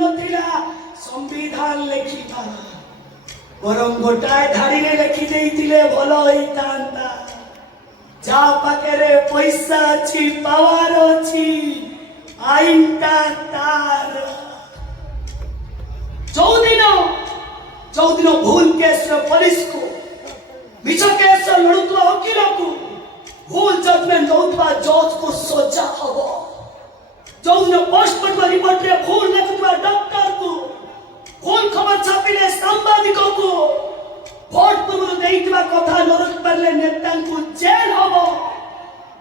नथिला संविधान लिखिबा बरं गोटाए धाड़ीरे लिखि देइतिले भलो होइतांता जा पाखरे पैसा अछि पावर अछि आईनटा तार चौदिन भूल केस पुलिस को मिछ केस लड़ुवा वकील को भूल जजमेंट दौथवा जज को सजा हबो चौदिन पोस्टमार्टम रिपोर्ट रे भूल लिखुवा डॉक्टर को भूल खबर छापिले सांबादिक को भोट पूर्व देइतवा कथा नरक परले नेता को जेल हबो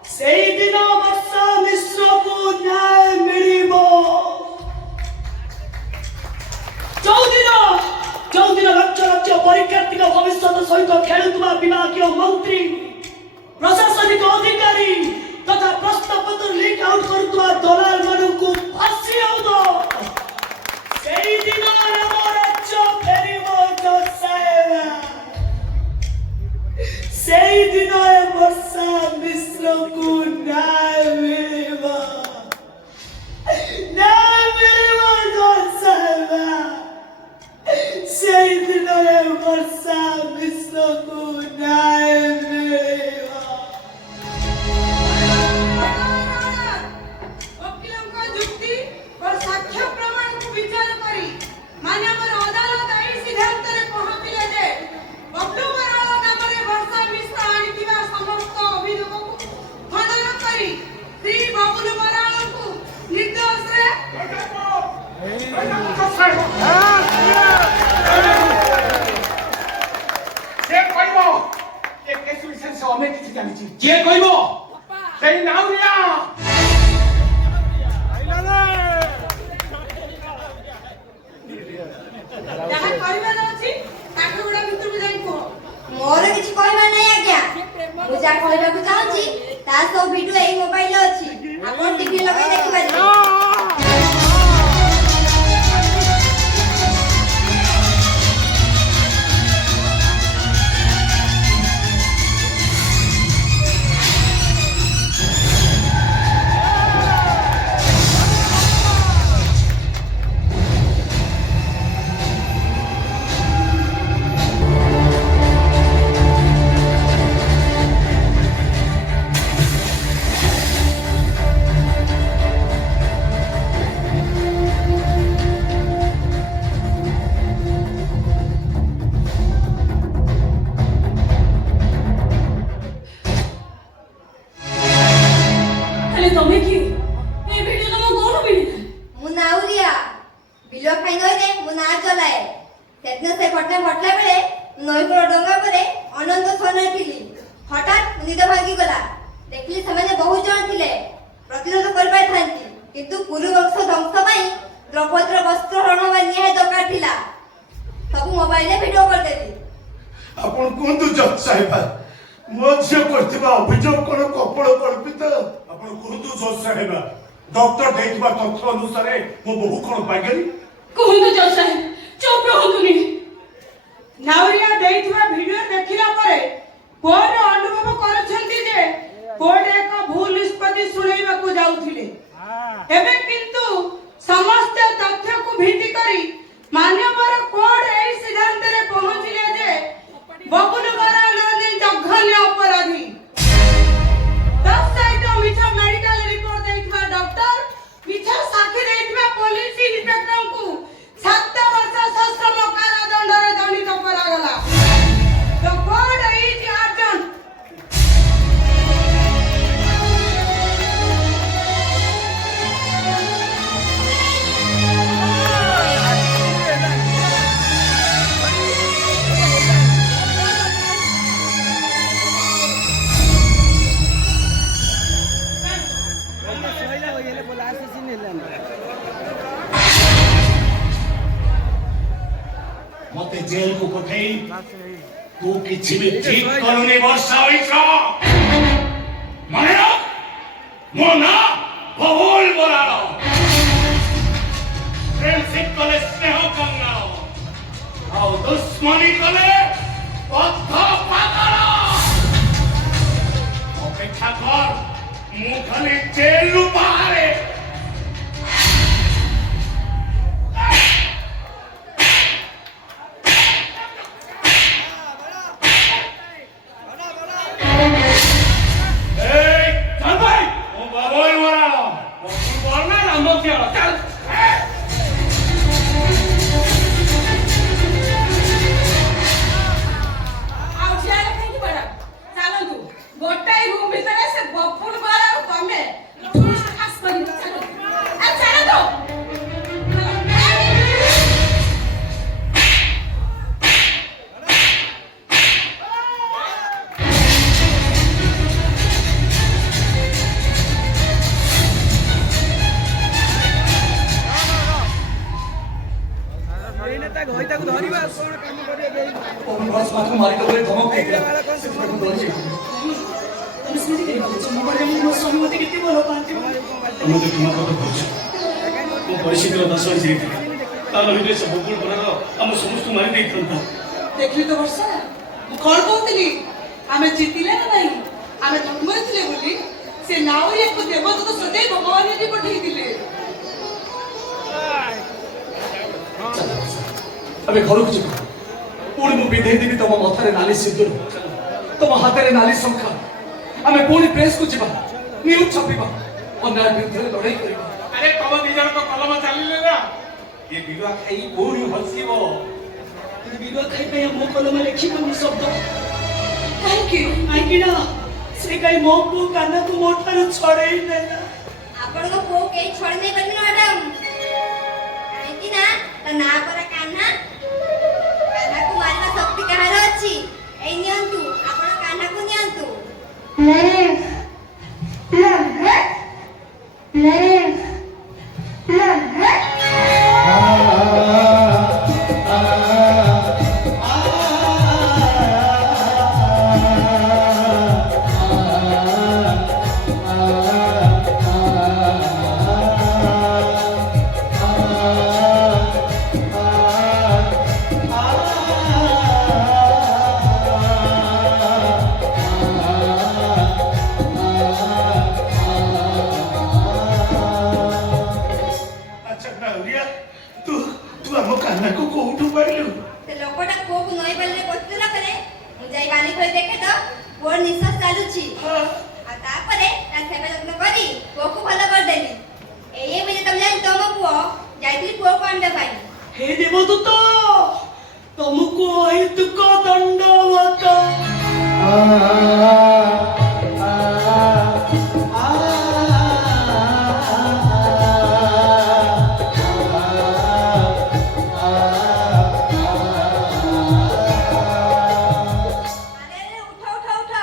सेई दिन वर्षा मिश्र को न्याय मिलिबो चौदिन लक्ष लक्ष परीक्षार्थी भविष्य सहित खेलुवा विभागीय मंत्री प्रशासनिक अधिकारी तथा प्रश्नपत्र लीक आउट करुवा दलाल मानू फांसी आउदो सेई दिन राज्य फेरिबो सेई दिन वर्षा मिश्र को न्याय मिलिबो सेई दिन वर्षा मिश्र को न्याय मिलिबो वकीलों का जुक्ति और साक्ष्य प्रमाण को विचार करी माननीय अदालत आई सिद्धांत रे पहुंचिले जे बब्लू बराल नामरे वर्षा मिश्र आनिथिबा समस्त अभियोग को खंडन करी श्री बब्लू बराल को निर्दोष रे किए कहबो सेई नाउरिया जहा कहबार अछि काठगुडा भितर में जाई को मोर किछ कहबा नै आज्ञा मु जा कहबा को चाहूची ता सब वीडियो एई मोबाइल अछि आपण टीवी लगाई देखि पारिबे डॉक्टर देखिबा तथ्य अनुसार मो बहु कोन पागली कहंतु जज साहेब चुप रहंतुनी नाउरिया देइथवा वीडियो देखिला परे कोन अनुभव करछंती जे कोर्ट एक भूल निष्पत्ति सुनाइबा को जाउथिले एबे किंतु समस्त तथ्य को भित्ति करी मान्यवर कोर्ट एई सिद्धांत रे पहुंचिले जे बबुल बरा नदी जघन्य अपराधी 10 साइट मिठा मेडिकल रिपोर्ट देइथवा डॉक्टर मिठा साखी देइथवा पुलिस इंस्पेक्टर को 7 वर्ष सश्रम कारादंड रे दंडित करागला द कोर्ट इज अर्जेंट मते जेल को पठेई तू किछि भी ठीक करूनी वर्षा होइछो माने मो ना बहुल बरालो फ्रेंडशिप कले स्नेह कंगाल आउ दुश्मनी कले पथ पागल अपेक्षा कर मु खाली जेल बाहरे ପବନ ବସ୍ ମାତ୍କୁ ମାରିଦେବ ବୋଲି ଧମକ ଦେଇଥିଲା ସେଥିପାଇଁ ମୁଁ ଡରିଛି। ତମେ ସେମିତି କାଇଁ ଭାବୁଛ? ମୋ ବଡ଼ ମୋ ସ୍ୱାମୀ ମୋତେ କେତେ ଭଲ ପାଆନ୍ତି। ତମେ ତ କ୍ଷମା କଥା କହୁଛ। ମୁଁ ପରିସ୍ଥିତିର ଦାସ ହେଇଯାଇଥିଲି। ତାର ଭିତରେ ସେ ବକୁଳ ପରାର ଆମ ସମସ୍ତଙ୍କୁ ମାରି ଦେଇଥାନ୍ତା। ଦେଖିଲି ତ ବର୍ଷା, ମୁଁ କଣ କହୁଥିଲି? ଆମେ ଜିତିଲେ ନା ନାହିଁ? ଆମେ ଧର୍ମରେ ଥିଲେ ବୋଲି ସେ ନାଉରିଆକୁ ଦେବଦୂତ ସଜାଇ ଭଗବାନ ଏଠି ପଠେଇଥିଲେ। ଆମେ ଘରକୁ ଯିବୁ। ପୁଣି ମୁଁ ବିଧେଇ ଦେବି ତମ ମଥାରେ ନାଲି ସିନ୍ଦୁର, ତମ ହାତରେ ନାଲି ଶଙ୍ଖା। ଆମେ ପୁଣି ପ୍ରେସକୁ ଯିବା, ନ୍ୟୁଜ୍ ଛାପିବା, ଅନ୍ୟାୟ ବିରୁଦ୍ଧରେ ଲଢ଼େଇ କରିବା। ଆରେ ତମ ଦି ଜଣଙ୍କ କଲମ ଚାଲିଲେ ନା ଏ ବିଲୁଆ ଖାଇ କୋଉଠି ହସିବ। ବିବାହ ଖାଇ ପାଇଁ ମୋ କଲମ ଲେଖିବନି ଶବ୍ଦ। କାହିଁକି ନା ସେ କାହିଁ ମୋ ପୁଅ କାହ୍ନାକୁ ମୋ ଠାରୁ ଛଡ଼େଇ ନେଲା। ଆପଣଙ୍କ ପୁଅ କେହି ଛଡେଇ ନେଇ ପାରିବେନି ମ୍ୟାଡାମ। କାହିଁକି ନା ତା ନାଁ ପରା କାହ୍ନା। କାହ୍ନାକୁ ମାରିବା ଶକ୍ତି କାହାର ଅଛି? ଏଇ ନିଅନ୍ତୁ, ଆପଣ କାହ୍ନାକୁ ନିଅନ୍ତୁ। ଆଚ୍ଛା ନାଉରିଆ, ତୁ ଆମ କାହ୍ନାକୁ କୋଉଠୁ ପାଇଲୁ? ସେ ଲୋକଟା ପୁଅକୁ ନଈ ବାଲିରେ ପୋତିଦେଲା ପରେ ମୁଁ ଯାଇ ବାଲି ଖୋଳି ଦେଖେ ତ ପୁଅର ନିଶ୍ୱାସ ଚାଲୁଛି। ଆଉ ତାପରେ ତା ସେବା ଯତ୍ନ କରି ପୁଅକୁ ଭଲ କରିଦେଲି। ଏଇ ଏବେ ତମେ ଜାଣି ତମ ପୁଅ ଯାଇଥିଲି ପୁଅକୁ ଆଣିବା ପାଇଁ। ହେ ଦେବଦୂତ, ତମକୁ ଅହେତୁକ ଦଣ୍ଡବତ। ଆରେ ଉଠ ଉଠ ଉଠ।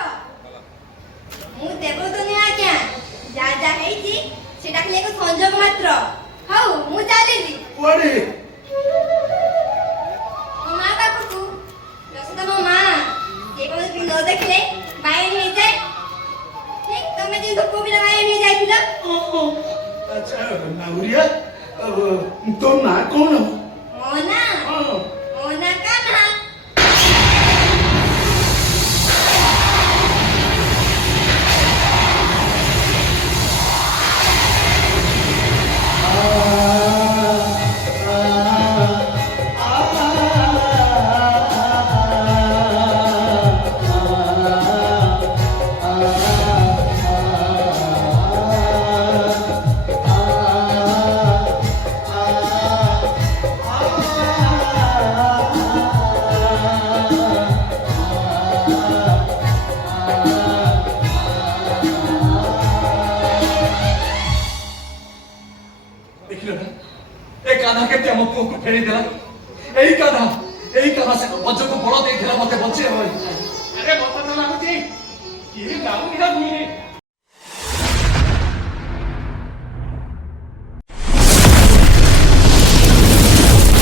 ମୁଁ ଦେବଦୂତ ଆଜ୍ଞା। ଯାହା ଯାହା ହେଇଛି ସେଟା ଖାଲି ଏକ ସଂଯୋଗ ମାତ୍ର। ହଉ ମୁଁ ଚାଲିଲି କୁଆଡେ? ମୋ ମା ପାଖକୁ। ଦୋଷ ମୋ ମା ଯେକୌଣସି ନ ଦେଖିଲେ ବାଇନ ହେଇଯାଏ। ଠିକ ତମେ ଯେମିତି ପୁଅ ପିଲା ବାଇନ ହେଇଯାଇଥିଲ। ଆଚ୍ଛା ନାଉରିଆ, ତୋ ନାଁ କଣ? ମୋ ନା କାହ୍ନା। ଦେଖିଲ ନା ଏ କାହ୍ନା କେମିତି ଆମ ପୁଅକୁ ଫେରି ଦେଲା। ଏଇ କାହ୍ନା ସେ ବଜକୁ ବଳ ଦେଇଥିଲା ମତେ ବଞ୍ଚେଇବା ପାଇଁ। ଆରେ ମତେ ତ ଲାଗୁଛି କିଏ ନାଉରିଆ ନୁହେଁ,